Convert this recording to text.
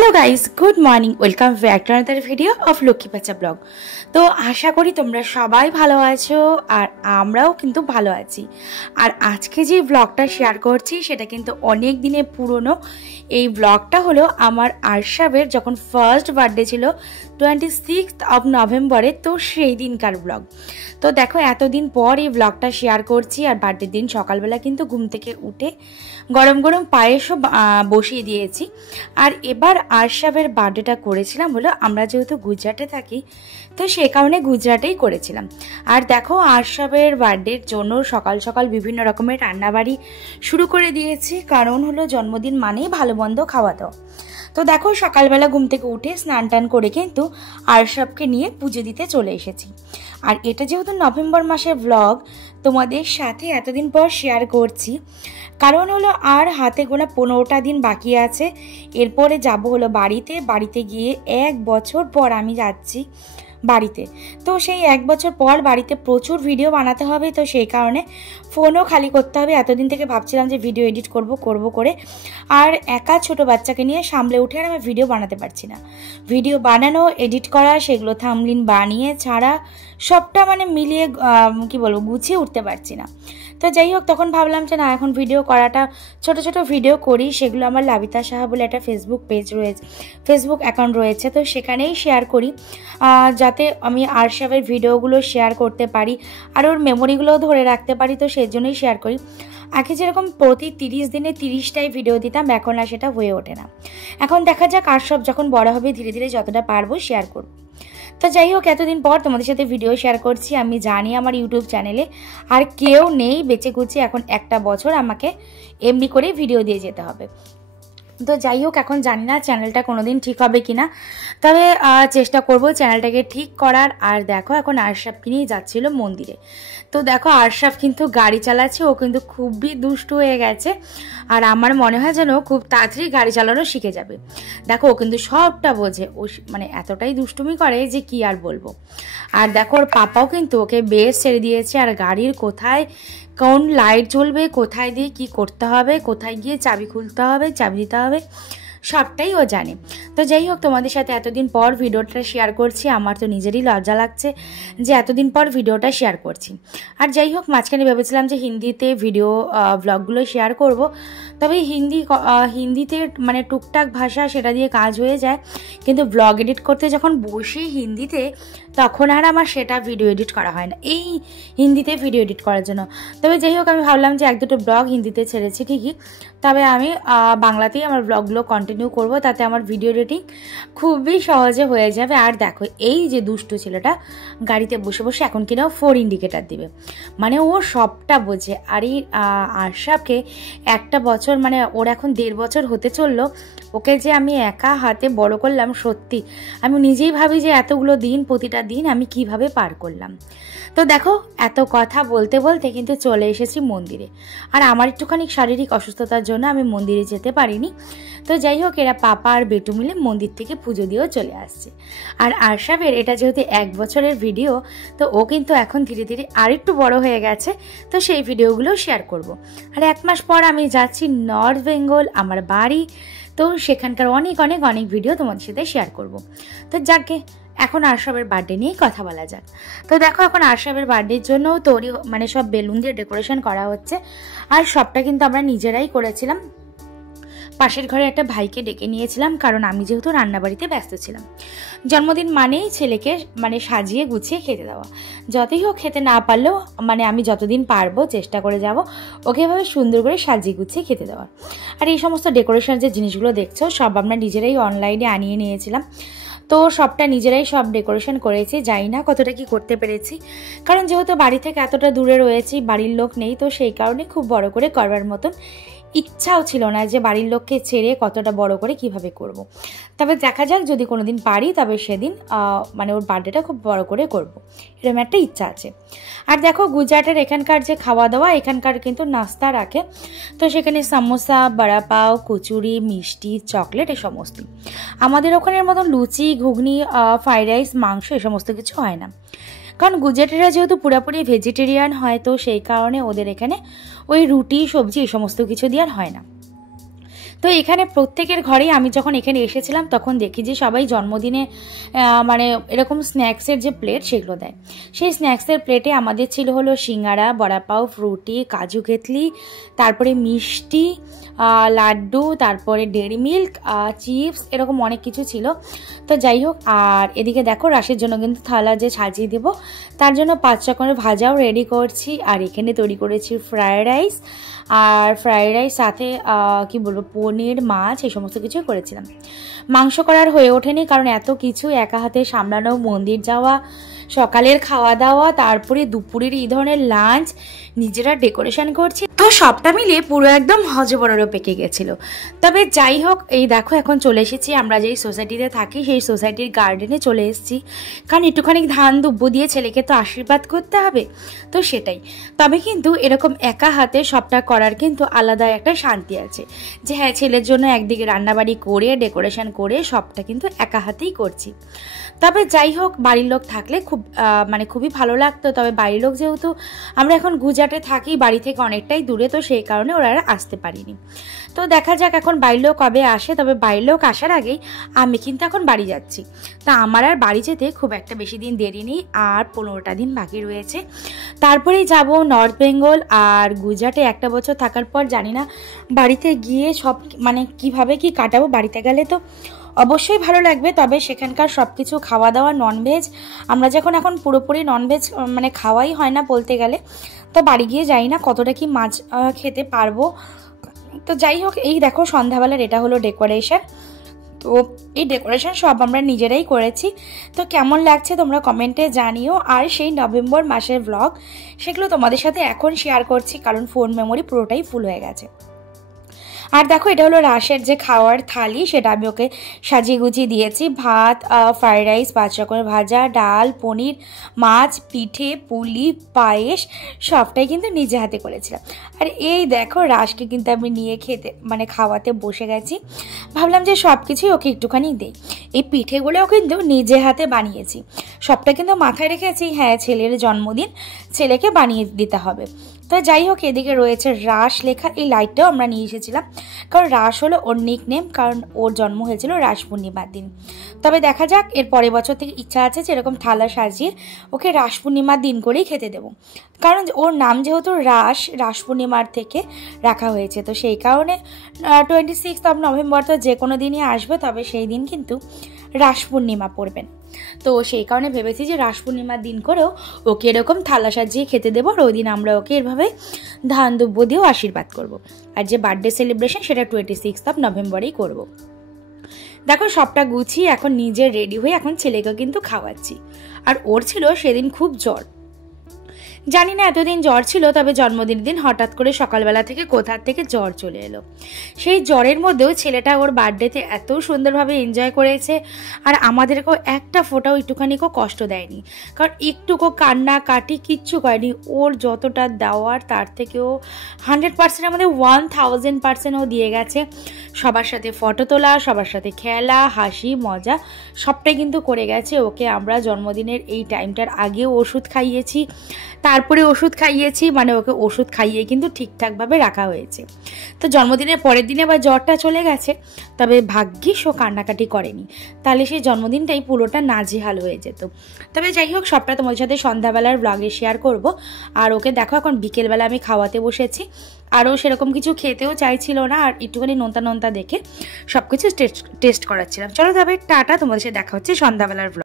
Hello guys, good morning. Welcome back to another video of Lakshmi বাচ্চা blog. তো আশা করি তোমরা সবাই ভালো আছো আর আমরাও কিন্তু ভালো আছি। আর আজকে যে ব্লগটা শেয়ার করছি সেটা কিন্তু অনেক দিনের পুরনো। এই ব্লগটা হলো আমার আরশাবের যখন ফার্স্ট বার্থডে ছিল 26 নভেম্বরে, তো সেই দিনকার ব্লগ। তো দেখো এতদিন পর এই ব্লগটা শেয়ার করছি। আর বার্থডের দিন সকালবেলা কিন্তু ঘুম থেকে উঠে গরম গরম পায়েসও বসিয়ে দিয়েছি। আর এবার আরশাবের বার্থডেটা করেছিলাম হলো, আমরা যেহেতু গুজরাটে থাকি তো সেই কারণে গুজরাটেই করেছিলাম। আর দেখো আরশাবের বার্থডের জন্য সকাল সকাল বিভিন্ন রকমের রান্নাবাড়ি শুরু করে দিয়েছি, কারণ হলো জন্মদিন মানেই ভালো মন্দ খাওয়া দাওয়া। তো দেখো সকালবেলা ঘুম থেকে উঠে স্নান টান করে কিন্তু আরশাবকে নিয়ে পুজো দিতে চলে এসেছি। আর এটা যেহেতু নভেম্বর মাসের ব্লগ তোমাদের সাথে এতদিন পর শেয়ার করছি, কারণ হলো আর হাতে গোনা 15টা দিন বাকি আছে। এরপরে যাব হলো বাড়িতে গিয়ে 1 বছর পর আমি যাচ্ছি বাড়িতে। তো সেই 1 বছর পর বাড়িতে প্রচুর ভিডিও বানাতে হবে, তো সেই কারণে ফোনও খালি করতে হবে। এতদিন থেকে ভাবছিলাম যে ভিডিও এডিট করব করে, আর একা ছোট বাচ্চাকে নিয়ে সামলে উঠে আর আমি ভিডিও বানাতে পারছি না। ভিডিও বানানো, এডিট করা, সেগুলো থাম্বনেইল বানিয়ে ছাড়া সবটা মানে মিলিয়ে কি বলবো গুছিয়ে উঠতে পারছি না। তো যাই হোক, তখন ভাবলাম যে না, এখন ভিডিও করাটা ছোট ছোট ভিডিও করি, সেগুলো আমার লাবিতা সাহা বলে একটা ফেসবুক পেজ রয়েছে, ফেসবুক অ্যাকাউন্ট রয়েছে, তো সেখানেই শেয়ার করি, যাতে আমি আরশাবের ভিডিওগুলো শেয়ার করতে পারি আর ওর মেমোরিগুলোও ধরে রাখতে পারি। তো সেই জন্যই শেয়ার করি। আগে যেরকম প্রতি 30 দিনে 30টাই ভিডিও দিতাম, এখন আর সেটা হয়ে ওঠে না। এখন দেখা যাক আরশাব যখন বড় হবে ধীরে ধীরে যতটা পারবো শেয়ার করব। তো যাই হোক, এতদিন পর তোমাদের সাথে ভিডিও শেয়ার করছি। আমি জানি আমার ইউটিউব চ্যানেলে আর কেউ নেই বেঁচে কুচে, এখন একটা বছর আমাকে এমনি করে ভিডিও দিয়ে যেতে হবে। তো যাই হোক, এখন জানি না চ্যানেলটা কোনোদিন ঠিক হবে কিনা, তবে চেষ্টা করব চ্যানেলটাকে ঠিক করার। আর দেখো এখন আরশাবকে নিয়ে যাচ্ছিল মন্দিরে। তো দেখো আরশাব কিন্তু গাড়ি চালাচ্ছে, ও কিন্তু খুবই দুষ্টু হয়ে গেছে। আর আমার মনে হয় যেন খুব তাড়াতাড়ি গাড়ি চালানো শিখে যাবে। দেখো ও কিন্তু সবটা বোঝে, ও মানে এতটাই দুষ্টুমি করে যে কি আর বলবো। আর দেখো ওর পাপাও কিন্তু ওকে বেশ ছেড়ে দিয়েছে। আর গাড়ির কোথায় কোন লাইট জ্বলবে, কোথায় দিয়ে কি করতে হবে, কোথায় গিয়ে চাবি খুলতে হবে, চাবি দিতে হবে, সবটাই ও জানে। তো যাই হোক, তোমাদের সাথে এতদিন পর ভিডিওটা শেয়ার করছি। আমার তো নিজেরই লজ্জা লাগছে যে এতদিন পর ভিডিওটা শেয়ার করছি। আর যাই হোক, মাঝখানে ভেবেছিলাম যে হিন্দিতে ভিডিও ব্লগগুলো শেয়ার করব, তবে হিন্দিতে মানে টুকটাক ভাষা সেটা দিয়ে কাজ হয়ে যায়, কিন্তু ব্লগ এডিট করতে যখন বসি হিন্দিতে তখন আর আমার সেটা ভিডিও এডিট করা হয় না এই হিন্দিতে ভিডিও এডিট করার জন্য। তবে যাই হোক, আমি ভাবলাম যে 1-2 ব্লগ হিন্দিতে ছেড়েছি ঠিকই, তবে আমি বাংলাতেই আমার ব্লগগুলো কন্টিনিউ করব, তাতে আমার ভিডিও এডিটিং খুবই সহজে হয়ে যাবে। আর দেখো এই যে দুষ্টু ছেলেটা গাড়িতে বসে বসে এখন কিনা 4 ইন্ডিকেটার দিবে, মানে ও সবটা বোঝে। আর এই আরশাবকে একটা বছর মানে ওর এখন 1.5 বছর হতে চললো, ওকে যে আমি একা হাতে বড় করলাম, সত্যি আমি নিজেই ভাবি যে এতগুলো দিন প্রতিটা দিন আমি কিভাবে পার করলাম। তো দেখো এত কথা বলতে বলতে কিন্তু চলে এসেছি মন্দিরে। আর আমার একটুখানি শারীরিক অসুস্থতার জন্য আমি মন্দিরে যেতে পারিনি। তো যাই হোক, এরা পাপা আর বেটু মিলে মন্দির থেকে পুজো দিয়েও চলে আসছে। আর আরশাবের এটা যেহেতু 1 বছরের ভিডিও, তো ও কিন্তু এখন ধীরে ধীরে আরেকটু বড় হয়ে গেছে, তো সেই ভিডিওগুলো শেয়ার করব। আর 1 মাস পর আমি যাচ্ছি নর্থ বেঙ্গল, আমার বাড়ি, তো সেখানকার অনেক অনেক অনেক ভিডিও তোমাদের সাথে শেয়ার করব। তো যাকে এখন আরশাবের বার্থডে নিয়েই কথা বলা যাক। তো দেখো এখন আরশাবের বার্থডের জন্য তৈরি মানে সব বেলুন দিয়ে ডেকোরেশন করা হচ্ছে, আর সবটা কিন্তু আমরা নিজেরাই করেছিলাম। পাশের ঘরে একটা ভাইকে ডেকে নিয়েছিলাম, কারণ আমি যেহেতু রান্নাবাড়িতে ব্যস্ত ছিলাম। জন্মদিন মানেই ছেলেকে মানে সাজিয়ে গুছিয়ে খেতে দেওয়া, যতই হোক খেতে না পারলেও মানে আমি যতদিন পারবো চেষ্টা করে যাব ওকে এভাবে সুন্দর করে সাজিয়ে গুছিয়ে খেতে দেওয়ার। আর এই সমস্ত ডেকোরেশন যে জিনিসগুলো দেখছো সব আমরা নিজেরাই অনলাইনে আনিয়ে নিয়েছিলাম, তো সবটা নিজেরাই সব ডেকোরেশন করেছি। জানি না কতটা কি করতে পেরেছি, কারণ যেহেতু বাড়ি থেকে এতটা দূরে রয়েছি, বাড়ির লোক নেই, তো সেই কারণে খুব বড় করে করবার মতন ইচ্ছাও ছিল না যে বাড়ির লোককে ছেড়ে কতটা বড় করে কিভাবে করব। তবে দেখা যাক, যদি কোনোদিন পারি তবে সেদিন মানে ওর বার্থডেটা খুব বড় করে করব, এরকম একটা ইচ্ছা আছে। আর দেখো গুজরাটের এখানকার যে খাওয়া দাওয়া, এখানকার কিন্তু নাস্তা রাখে, তো সেখানে সামোসা, বড়া পাও, কচুরি, মিষ্টি, চকলেট এ সমস্ত। আমাদের ওখানের মতন লুচি, ঘুগনি, ফ্রাইড রাইস, মাংস এ সমস্ত কিছু হয় না, কারণ গুজরাটিরা যেহেতু পুরোপুরি ভেজিটেরিয়ান হয়, তো সেই কারণে ওদের এখানে ওই রুটি, সবজি এই সমস্ত কিছু দিয়ে আর হয় না। তো এখানে প্রত্যেকের ঘরেই আমি যখন এখানে এসেছিলাম তখন দেখি যে সবাই জন্মদিনে মানে এরকম স্ন্যাক্সের যে প্লেট সেগুলো দেয়। সেই স্ন্যাক্সের প্লেটে আমাদের ছিল হলো সিঙ্গারা, বড়াপাও, ফ্রুটি, কাজু কেতলি, তারপরে মিষ্টি, লাড্ডু, তারপরে ডেয়ারি মিল্ক, চিপস, এরকম অনেক কিছু ছিল। তো যাই হোক, আর এদিকে দেখো রাশের জন্য কিন্তু থালা যে সাজিয়ে দেবো তার জন্য 5 রকমের ভাজাও রেডি করছি। আর এখানে তৈরি করেছি ফ্রায়েড রাইস, আর ফ্রায়েড রাইস সাথে কি বলবো পনির, মাছ, এই সমস্ত কিছুই করেছিলাম। মাংস করার হয়ে ওঠেনি কারণ এত কিছু একা হাতে সামলানো, মন্দির যাওয়া, সকালের খাওয়া দাওয়া, তারপরে দুপুরের এই ধরনের লাঞ্চ, নিজেরা ডেকোরেশন করছি, তো সবটা মিলিয়ে পুরো একদম হজবড়ারও পেকে গেছিলো। তবে যাই হোক, এই দেখো এখন চলে এসেছি আমরা যেই সোসাইটিতে থাকি সেই সোসাইটির গার্ডেনে চলে এসেছি, কারণ একটুখানি ধান দুব্বো দিয়ে ছেলেকে তো আশীর্বাদ করতে হবে, তো সেটাই। তবে কিন্তু এরকম একা হাতে সবটা করার কিন্তু আলাদা একটা শান্তি আছে, যে হ্যাঁ ছেলের জন্য একদিকে রান্নাবাড়ি করে ডেকোরেশন করে সবটা কিন্তু একা হাতেই করছি। তবে যাই হোক, বাড়ির লোক থাকলে মানে খুবই ভালো লাগতো। তবে বাড়ির লোক যেহেতু আমরা এখন গুজরাটে থাকি, বাড়ি থেকে অনেকটাই দূরে, তো সেই কারণে ওরা আসতে পারিনি। তো দেখা যাক এখন বাড়ির লোক কবে আসে। তবে বাড়ির লোক আসার আগেই আমি কিন্তু এখন বাড়ি যাচ্ছি। তা আমার আর বাড়ি যেতে খুব একটা বেশি দিন দেরি নেই, আর 15টা দিন বাকি রয়েছে। তারপরেই যাব নর্থ বেঙ্গল। আর গুজরাটে একটা বছর থাকার পর জানি না বাড়িতে গিয়ে সব মানে কিভাবে কি কাটাবো। বাড়িতে গেলে তো অবশ্যই ভালো লাগবে, তবে সেখানকার সব কিছু খাওয়া দাওয়া ননভেজ, আমরা যখন এখন পুরোপুরি ননভেজ মানে খাওয়াই হয় না বলতে গেলে, তো বাড়ি গিয়ে যাই না কতটা কি মাছ খেতে পারবো। তো যাই হোক, এই দেখো সন্ধ্যাবেলার এটা হলো ডেকোরেশন। তো এই ডেকোরেশন সব আমরা নিজেরাই করেছি। তো কেমন লাগছে তোমরা কমেন্টে জানিও। আর সেই নভেম্বর মাসের ব্লগ সেগুলো তোমাদের সাথে এখন শেয়ার করছি, কারণ ফোন মেমোরি পুরোটাই ফুল হয়ে গেছে। আর দেখো এটা হলো রাশের যে খাওয়ার থালি, সেটা আমি ওকে সাজিয়ে গুছিয়ে দিয়েছি। ভাত, ফ্রাইড রাইস, 5 রকমের ভাজা, ডাল, পনির, মাছ, পিঠে, পুলি, পায়েস, সবটাই কিন্তু নিজে হাতে করেছিলাম। আর এই দেখো রাশকে কিন্তু আমি নিয়ে মানে খাওয়াতে বসে গেছি। ভাবলাম যে সব কিছুই ওকে একটুখানি দেই। এই পিঠেগুলোও কিন্তু নিজে হাতে বানিয়েছি, সবটা কিন্তু মাথায় রেখেছি হ্যাঁ ছেলের জন্মদিন, ছেলেকে বানিয়ে দিতে হবে। তো যাই হোক, এদিকে রয়েছে রাশ লেখা, এই লাইটটাও আমরা নিয়ে এসেছিলাম, কারণ রাশ হলো ওর নিক নেম, কারণ ওর জন্ম হয়েছিল রাস পূর্ণিমার দিন। তবে দেখা যাক, এর পরের বছর থেকে ইচ্ছা আছে যে এরকম থালা সাজিয়ে ওকে রাস পূর্ণিমার দিন করেই খেতে দেবো, কারণ ওর নাম যেহেতু রাস পূর্ণিমার থেকে রাখা হয়েছে। তো সেই কারণে 26 নভেম্বর তো যে কোনো দিনই আসবে, তবে সেই দিন কিন্তু রাস পূর্ণিমা পড়বেন। তো সেই কারণে ভেবেছি যে রাস পূর্ণিমার দিন করেও ওকে এরকম থালা সাজিয়ে খেতে দেবো, আর ওই দিন আমরা ওকে এভাবে ধান দুব্বো দিয়েও আশীর্বাদ করব। আর যে বার্থডে সেলিব্রেশন সেটা 26 নভেম্বরেই করব। দেখো সবটা গুছিয়ে এখন নিজে রেডি হয়ে এখন ছেলেকে কিন্তু খাওয়াচ্ছি। আর ওর ছিল সেদিন খুব জ্বর, জানি না এতদিন জ্বর ছিল, তবে জন্মদিনের দিন হঠাৎ করে সকালবেলা থেকে কোথার থেকে জ্বর চলে এলো। সেই জ্বরের মধ্যেও ছেলেটা ওর বার্থডেতে এত সুন্দরভাবে এনজয় করেছে, আর আমাদেরকেও একটা ফোঁটাও একটুখানিকেও কষ্ট দেয়নি, কারণ একটুকু কান্না কাটি কিচ্ছু করেনি। ওর যতটা দেওয়ার তার থেকেও 100% আমাদের 1000% ও দিয়ে গেছে। সবার সাথে ফটো তোলা, সবার সাথে খেলা, হাসি মজা সবটাই কিন্তু করে গেছে। ওকে আমরা জন্মদিনের এই টাইমটার আগেও ওষুধ খাইয়েছি, তারপরে ওষুধ খাইয়েছি, মানে ওকে ওষুধ খাইয়ে কিন্তু ঠিকঠাকভাবে রাখা হয়েছে। তো জন্মদিনের পরের দিনে আবার জ্বরটা চলে গেছে, তবে ভাগ্যিস ও কান্নাকাটি করেনি, তাহলে সেই জন্মদিনটাই পুরোটা নাজেহাল হয়ে যেত। তবে যাই হোক, সবটা তোমাদের সাথে সন্ধ্যাবেলার ব্লগে শেয়ার করব। আর ওকে দেখো এখন বিকেলবেলা আমি খাওয়াতে বসেছি, আরও সেরকম কিছু খেতেও চাইছিল না, আর একটুখানি নোনতা নোনতা দেখে সব কিছু টেস্ট করাচ্ছিলাম। চলো তবে টাটা, তোমাদের সাথে দেখা হচ্ছে সন্ধ্যাবেলার ব্লগ।